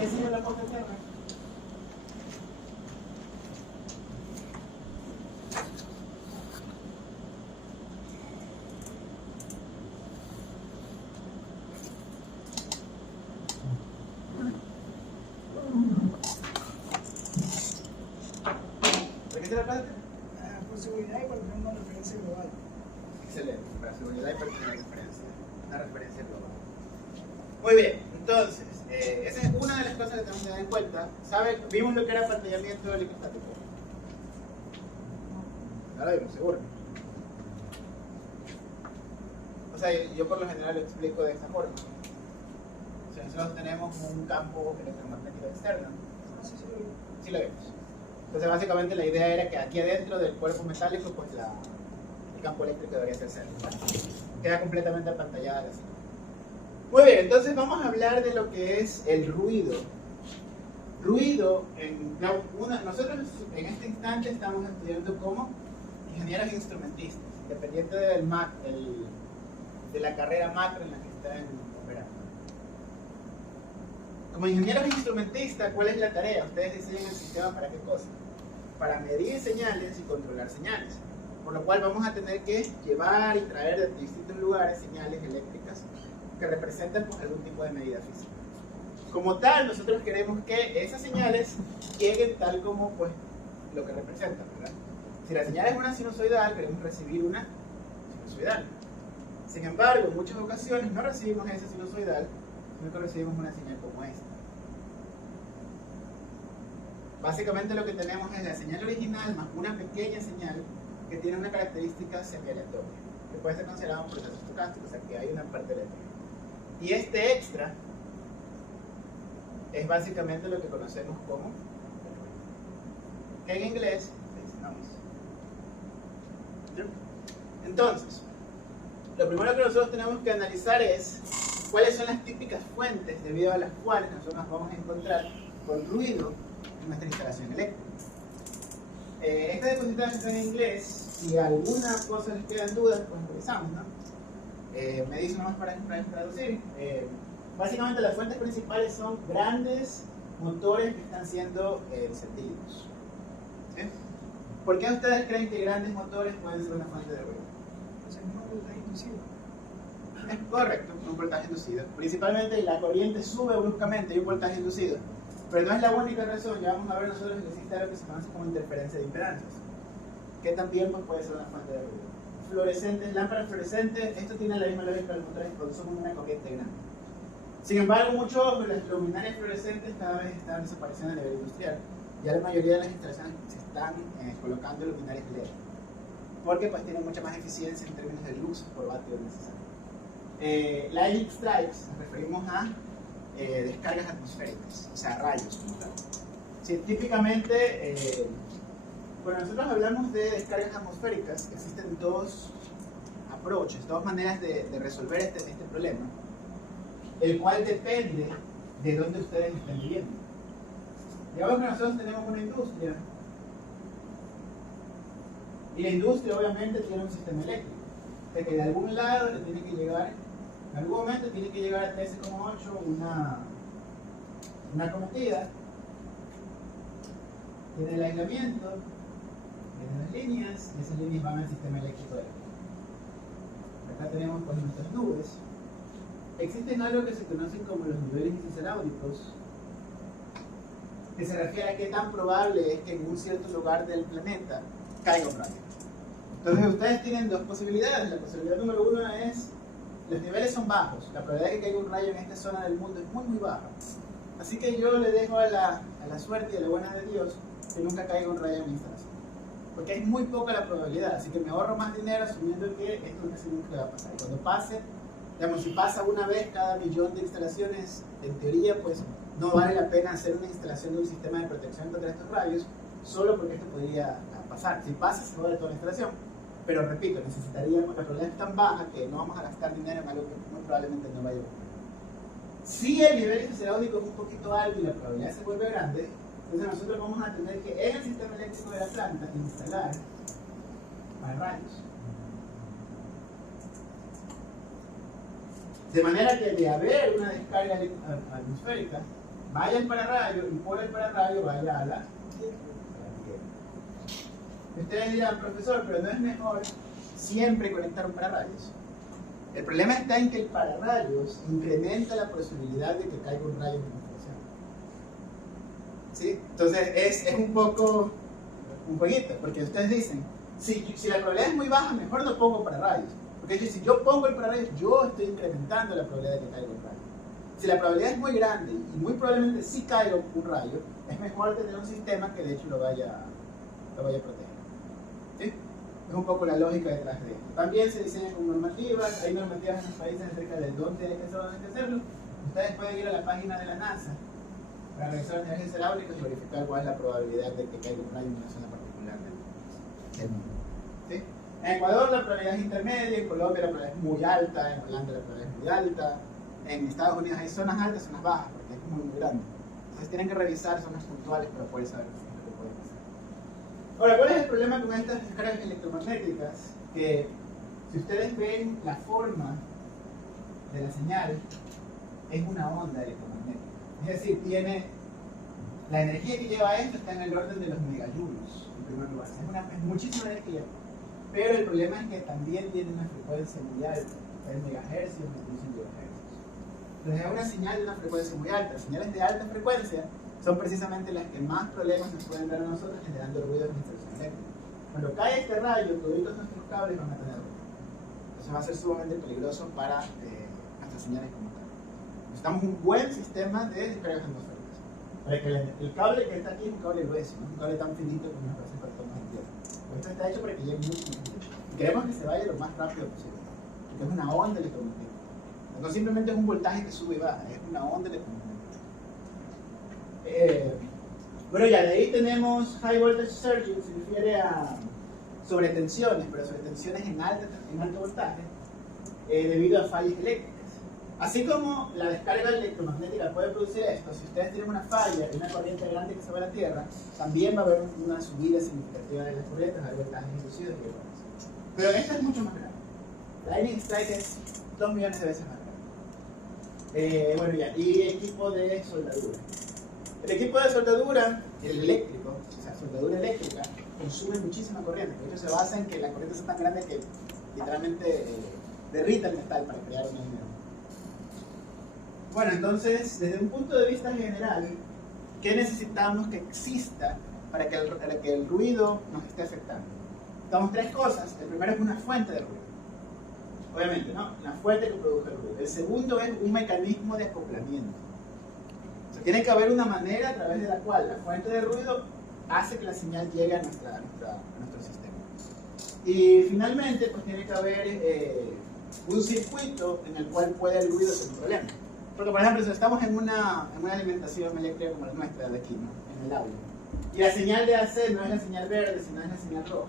qué sirve la poca tierra? ¿Para qué sirve la plata? Por seguridad y para tener una referencia global. Excelente, para seguridad y para tener una referencia global. Muy bien, entonces, esa es una de las cosas que tenemos que tener en cuenta. Vimos lo que era apantallamiento electrostático. No lo vimos, seguro. O sea, yo por lo general lo explico de esta forma. O sea, nosotros tenemos un campo electromagnético externo. Sí lo vimos. Entonces, básicamente la idea era que aquí adentro del cuerpo metálico, pues el campo eléctrico debería ser cero. ¿Vale? Queda completamente apantallada la cinta. Muy bien, entonces vamos a hablar de lo que es el ruido. Ruido, nosotros en este instante estamos estudiando como ingenieros instrumentistas, dependiente de la carrera macro en la que están operando. Como ingenieros instrumentistas, ¿cuál es la tarea? Ustedes diseñan el sistema para qué cosa? Para medir señales y controlar señales. Por lo cual vamos a tener que llevar y traer de distintos lugares señales eléctricas que representan pues, algún tipo de medida física. Como tal, nosotros queremos que esas señales lleguen tal como pues, lo que representan, ¿verdad? Si la señal es una sinusoidal, queremos recibir una sinusoidal. Sin embargo, en muchas ocasiones no recibimos esa sinusoidal, sino que recibimos una señal como esta. Básicamente lo que tenemos es la señal original más una pequeña señal que tiene una característica semialeatoria, que puede ser considerado un proceso estocástico, o sea que hay una parte aleatoria. Y este extra es básicamente lo que conocemos como el ruido, que en inglés es noise. Entonces, lo primero que nosotros tenemos que analizar es cuáles son las típicas fuentes debido a las cuales nosotros nos vamos a encontrar con ruido en nuestra instalación eléctrica. Esta diapositiva está en inglés. Si alguna cosa les queda en dudas, pues revisamos, ¿no? Me dice nomás para traducir. Básicamente las fuentes principales son grandes motores que están siendo encendidos. ¿Sí? ¿Por qué ustedes creen que grandes motores pueden ser una fuente de ruido? Pues es un voltaje inducido. Es correcto, un voltaje inducido. Principalmente la corriente sube bruscamente, hay un voltaje inducido. Pero no es la única razón, ya vamos a ver nosotros que existe algo que se conoce como interferencia de impedancias, que también pues, puede ser una fuente de ruido. Fluorescentes, lámparas fluorescentes, esto tiene la misma lógica de los motores que consumen una corriente grande. Sin embargo, muchos de las luminarias fluorescentes cada vez están desapareciendo a nivel industrial. Ya la mayoría de las instalaciones se están colocando luminarias LED, porque pues tienen mucha más eficiencia en términos de luz por vatio necesario. Lightning strikes nos referimos a descargas atmosféricas, o sea, rayos como tal. Sí, típicamente, cuando nosotros hablamos de descargas atmosféricas, existen dos approaches, dos maneras de resolver este problema, el cual depende de dónde ustedes estén viviendo. Digamos que nosotros tenemos una industria, y la industria obviamente tiene un sistema eléctrico, de que de algún lado le tiene que llegar, en algún momento tiene que llegar a 13,8 una cometida, tiene el aislamiento, tiene las líneas, y esas líneas van al sistema eléctrico de la casa. Acá tenemos pues nuestras nubes. Existen algo que se conocen como los niveles intraceráudicos, que se refiere a qué tan probable es que en un cierto lugar del planeta caiga un rayo. Entonces ustedes tienen dos posibilidades. La posibilidad número uno es, los niveles son bajos, la probabilidad de que caiga un rayo en esta zona del mundo es muy muy baja. Así que yo le dejo a la suerte y a la buena de Dios que nunca caiga un rayo en mi instalación. Porque es muy poca la probabilidad, así que me ahorro más dinero asumiendo que esto nunca va a pasar. Y cuando pase, digamos, si pasa una vez cada millón de instalaciones, en teoría, pues no vale la pena hacer una instalación de un sistema de protección contra estos rayos, solo porque esto podría pasar. Si pasa, se va de toda la instalación. Pero repito, necesitaríamos, la probabilidad es tan baja que no vamos a gastar dinero en algo que muy probablemente no vaya a ocurrir. Si el nivel intraceráudico es un poquito alto y la probabilidad se vuelve grande, entonces nosotros vamos a tener que en el sistema eléctrico de la planta instalar más rayos. De manera que de haber una descarga atmosférica, vaya al pararrayo y por el pararrayo vaya a la Tierra. Ustedes dirán, profesor, pero no es mejor siempre conectar un pararrayos. El problema está en que el pararrayos incrementa la posibilidad de que caiga un rayo en penetración. ¿Sí? Entonces es un poco un jueguito, porque ustedes dicen, si la probabilidad es muy baja, mejor no pongo pararrayos. Porque si yo pongo el pararrayos, yo estoy incrementando la probabilidad de que caiga un rayo. Si la probabilidad es muy grande y muy probablemente sí caiga un rayo, es mejor tener un sistema que de hecho lo vaya a proteger. ¿Sí? Es un poco la lógica detrás de esto. También se diseña con normativas, hay normativas en los países acerca de dónde hay que hacerlo. Ustedes pueden ir a la página de la NASA para revisar las energías hidráulicas y verificar cuál es la probabilidad de que caiga un rayo en una zona particular del mundo. ¿Sí? En Ecuador la probabilidad es intermedia, en Colombia la probabilidad es muy alta, en Holanda la probabilidad es muy alta, en Estados Unidos hay zonas altas y zonas bajas porque es muy grande. Entonces tienen que revisar zonas puntuales para poder saber qué es lo que puede pasar. Ahora, ¿cuál es el problema con estas descargas electromagnéticas? Que si ustedes ven la forma de la señal, es una onda electromagnética. Es decir, tiene la energía que lleva esto está en el orden de los megajoules, en primer lugar. Es muchísima energía. Pero el problema es que también tiene una frecuencia muy alta, en megahercios, incluso en gigahercios. Entonces es una señal de una frecuencia muy alta. Las señales de alta frecuencia son precisamente las que más problemas nos pueden dar a nosotros generando ruido en nuestra instalación eléctrica. Cuando cae este rayo, todos nuestros cables van a tener ruido. Eso va a ser sumamente peligroso para nuestras señales como tal. Necesitamos un buen sistema de descargas atmosféricas. Para que el cable que está aquí es un cable grueso, no es un cable tan finito como nos parece para tomar en tierra. Esto está hecho para que llegue muy finito. Y queremos que se vaya lo más rápido posible. Porque es una onda electromagnética. No simplemente es un voltaje que sube y baja, es una onda electromagnética. Bueno, ya de ahí tenemos high voltage surging, se refiere a sobretensiones, pero sobretensiones en alto voltaje debido a fallas eléctricas. Así como la descarga electromagnética puede producir esto, si ustedes tienen una falla y una corriente grande que se va a la Tierra, también va a haber una subida significativa de las corrientes, hay voltajes inducidos y demás. Pero esta es mucho más grande. Lightning strike es 2 millones de veces más grande. Bueno, ya, y equipo de soldadura. El equipo de soldadura, el eléctrico, o sea, soldadura eléctrica, consume muchísima corriente. De hecho, se basa en que la corriente sea tan grande que literalmente derrita el metal para crear una unidad. Bueno, entonces, desde un punto de vista general, ¿qué necesitamos que exista para que el ruido nos esté afectando? Necesitamos 3 cosas. El primero es una fuente de ruido. Obviamente, ¿no? La fuente que produce el ruido. El segundo es un mecanismo de acoplamiento. O sea, tiene que haber una manera a través de la cual la fuente de ruido hace que la señal llegue a nuestro sistema. Y finalmente, pues tiene que haber un circuito en el cual pueda el ruido ser un problema. Porque, por ejemplo, si estamos en una alimentación eléctrica como la nuestra de aquí, ¿no? En el aula, y la señal de AC no es la señal verde, sino es la señal roja,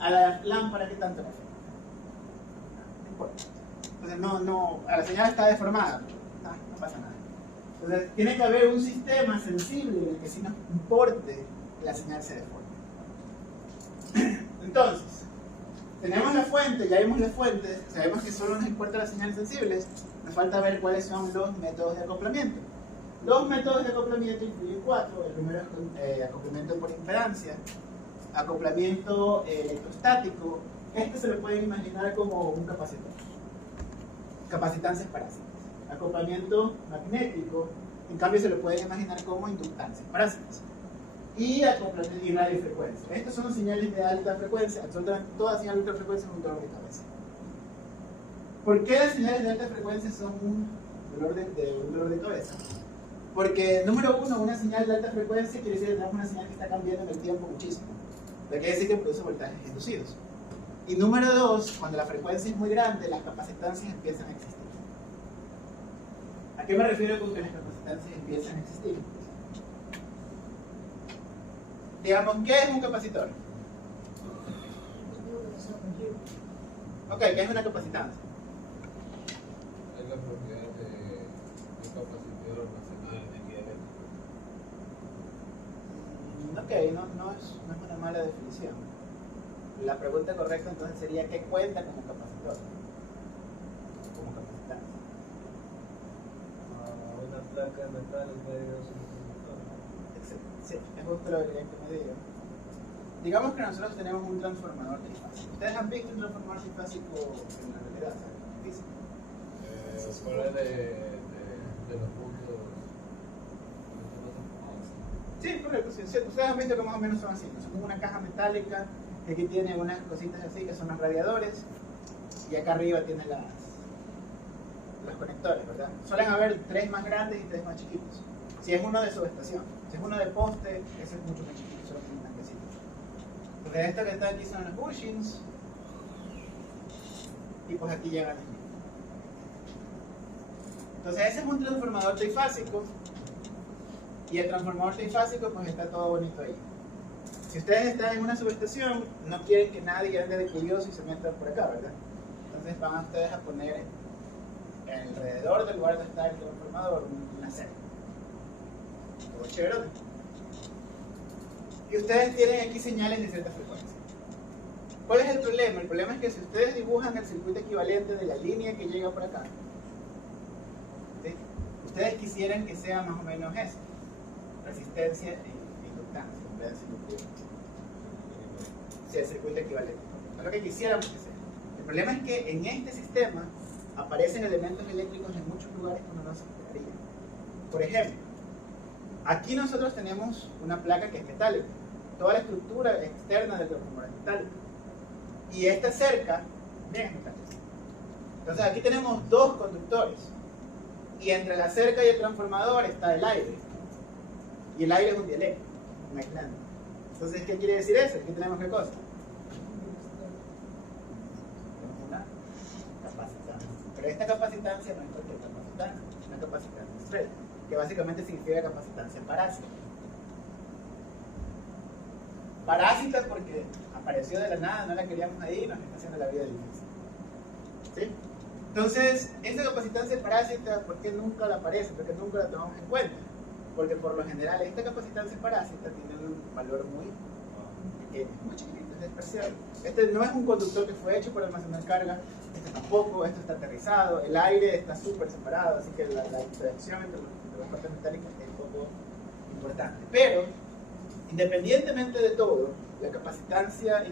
a la lámpara, ¿qué tanto le afecta? No importa. Entonces, la señal está deformada, no pasa nada. Entonces, tiene que haber un sistema sensible en el que sí nos importe que la señal se deforme. Entonces, tenemos la fuente, ya vimos la fuente, sabemos que solo nos importa las señales sensibles, nos falta ver cuáles son los métodos de acoplamiento. Los métodos de acoplamiento incluyen 4. El primero es acoplamiento por impedancia, acoplamiento electrostático. Este se lo pueden imaginar como un capacitor. Capacitancias parásitas. Acoplamiento magnético, en cambio se lo pueden imaginar como inductancias parásitas. Y acoplamiento y radiofrecuencia. Estas son las señales de alta frecuencia. Absolutamente todas las señales de alta frecuencia son un dolor de cabeza. ¿Por qué las señales de alta frecuencia son un dolor de cabeza? Porque, número 1, una señal de alta frecuencia quiere decir que tenemos una señal que está cambiando en el tiempo muchísimo. Lo que quiere decir que produce voltajes inducidos. Y número 2, cuando la frecuencia es muy grande, las capacitancias empiezan a existir. ¿A qué me refiero con que las capacitancias empiezan a existir? Digamos, ¿qué es un capacitor? Ok, ¿qué es una capacitancia? Es la propiedad de un capacitor almacenar energía eléctrica. Ok, no es una mala definición. La pregunta correcta entonces sería ¿qué cuenta como capacitor? Como capacitancia. Una placa de metal en medio de su Sí, es justo lo que quería que me diga. Digamos que nosotros tenemos un transformador trifásico. ¿Ustedes han visto un transformador trifásico en la realidad, en física? fuera de los puntos. Sí, correcto, sí, ustedes han visto que más o menos son así. Son como una caja metálica que aquí tiene unas cositas así que son los radiadores y acá arriba tiene los conectores, ¿verdad? Suelen haber 3 más grandes y 3 más chiquitos. Si es uno de subestación, si es uno de poste, ese es mucho más chiquito, solo tiene un tanquecito. Entonces esto que está aquí son los bushings y pues aquí llegan los mismos. Entonces ese es un transformador trifásico y el transformador trifásico pues está todo bonito ahí. Si ustedes están en una subestación, no quieren que nadie ande de curioso y se meta por acá, ¿verdad? Entonces van ustedes a poner alrededor del lugar donde está el transformador una cerca. Todo chévere. Y ustedes tienen aquí señales de cierta frecuencia. ¿Cuál es el problema? El problema es que si ustedes dibujan el circuito equivalente de la línea que llega por acá, ¿sí? Ustedes quisieran que sea más o menos eso: resistencia e inductancia, en vez de circuito. Sí, el circuito equivalente. Es lo que quisiéramos que sea. El problema es que en este sistema aparecen elementos eléctricos en muchos lugares que uno no se esperaría. Por ejemplo, aquí nosotros tenemos una placa que es metálica. Toda la estructura externa del transformador es metálica. Y esta cerca también es metálica. Entonces aquí tenemos 2 conductores. Y entre la cerca y el transformador está el aire. Y el aire es un dieléctrico, un aislante. Entonces, ¿qué quiere decir eso? Aquí tenemos qué cosa. Tenemos una capacitancia. Pero esta capacitancia no es cualquier capacitancia, es una capacitancia estrella, que básicamente significa capacitancia parásita. Parásita porque apareció de la nada, no la queríamos ahí y nos está haciendo la vida difícil. ¿Sí? Entonces, esta capacitancia parásita, ¿por qué nunca la aparece? ¿Por qué nunca la tomamos en cuenta? Porque por lo general esta capacitancia parásita tiene un valor muy pequeño, muy chiquitito, es despreciable. Este no es un conductor que fue hecho para almacenar carga, este tampoco, esto está aterrizado, el aire está súper separado, así que la interacción entre las partes metálicas es un poco importante. Pero, independientemente de todo, la capacitancia